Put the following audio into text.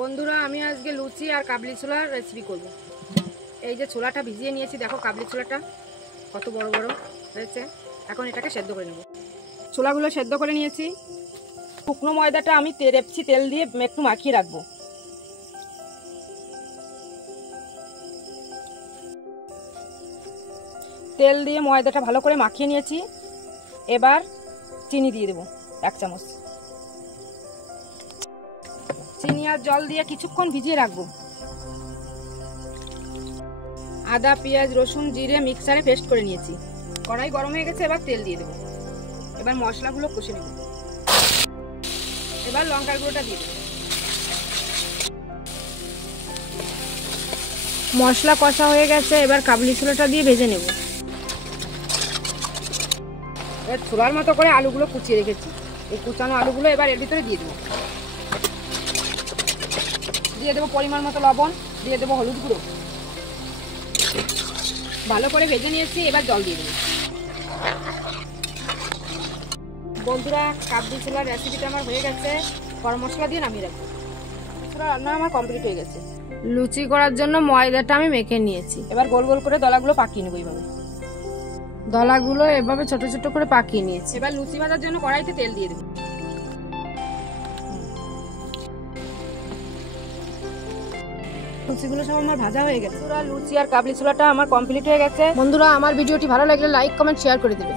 বন্ধুরা আমি আজকে লুচি আর কাবলি ছোলার রেসিপি করব। এই যে ছোলাটা ভিজিয়ে নিয়েছি, দেখো কাবলি ছোলাটা কত বড় বড় হয়েছে। এখন এটাকে সেদ্ধ করে নেব। ছোলাগুলো সেদ্ধ করে নিয়েছি। শুকনো ময়দাটা আমি রেপছি, তেল দিয়ে একটু মাখিয়ে রাখবো। তেল দিয়ে ময়দাটা ভালো করে মাখিয়ে নিয়েছি। এবার চিনি দিয়ে দেবো 1 চামচ। চিনি আর জল দিয়ে কিছুক্ষণ ভিজিয়ে রাখবো। আদা, পেঁয়াজ, রসুন, জিরে মিক্সারে পেস্ট করে নিয়েছি। কড়াই গরম হয়ে গেছে, এবার তেল দিয়ে দেবো। এবার মশলাগুলো কষে নেব। এবার লঙ্কার গুঁড়োটা দিয়ে দেবো। মশলা কষা হয়ে গেছে, এবার কাবলি ছোলাটা দিয়ে ভেজে নেব। এবার ছোলার মতো করে আলুগুলো কুচিয়ে রেখেছি। এই কুচানো আলুগুলো এবার এর ভিতরে দিয়ে দেবো। দিয়ে দেবো পরিমাণ মতো লবণ, দিয়ে দেবো হলুদ গুঁড়ো। ভালো করে ভেজে নিয়েছি, এবার জল দিয়ে দেবো। বন্ধুরা কাবলি ছোলার রেসিপিটা আমার হয়ে গেছে। গরম মশলা দিয়ে নামিয়ে রাখবো। ছোলা রান্না আমার কমপ্লিট হয়ে গেছে। লুচি করার জন্য ময়দাটা আমি মেখে নিয়েছি। এবার গোল গোল করে দলাগুলো পাকিয়ে নেবো। এইভাবে দলাগুলো এভাবে ছোট ছোট করে পাকিয়ে নিয়েছি। এবার লুচি ভাজার জন্য কড়াইতে তেল দিয়ে দেবো। লুচিগুলো সব আমার ভাজা হয়ে গেছে। লুচি আর কাবলি ছোলাটা আমার কমপ্লিট হয়ে গেছে। বন্ধুরা আমার ভিডিওটি ভালো লাগলে লাইক, কমেন্ট, শেয়ার করে দেবে।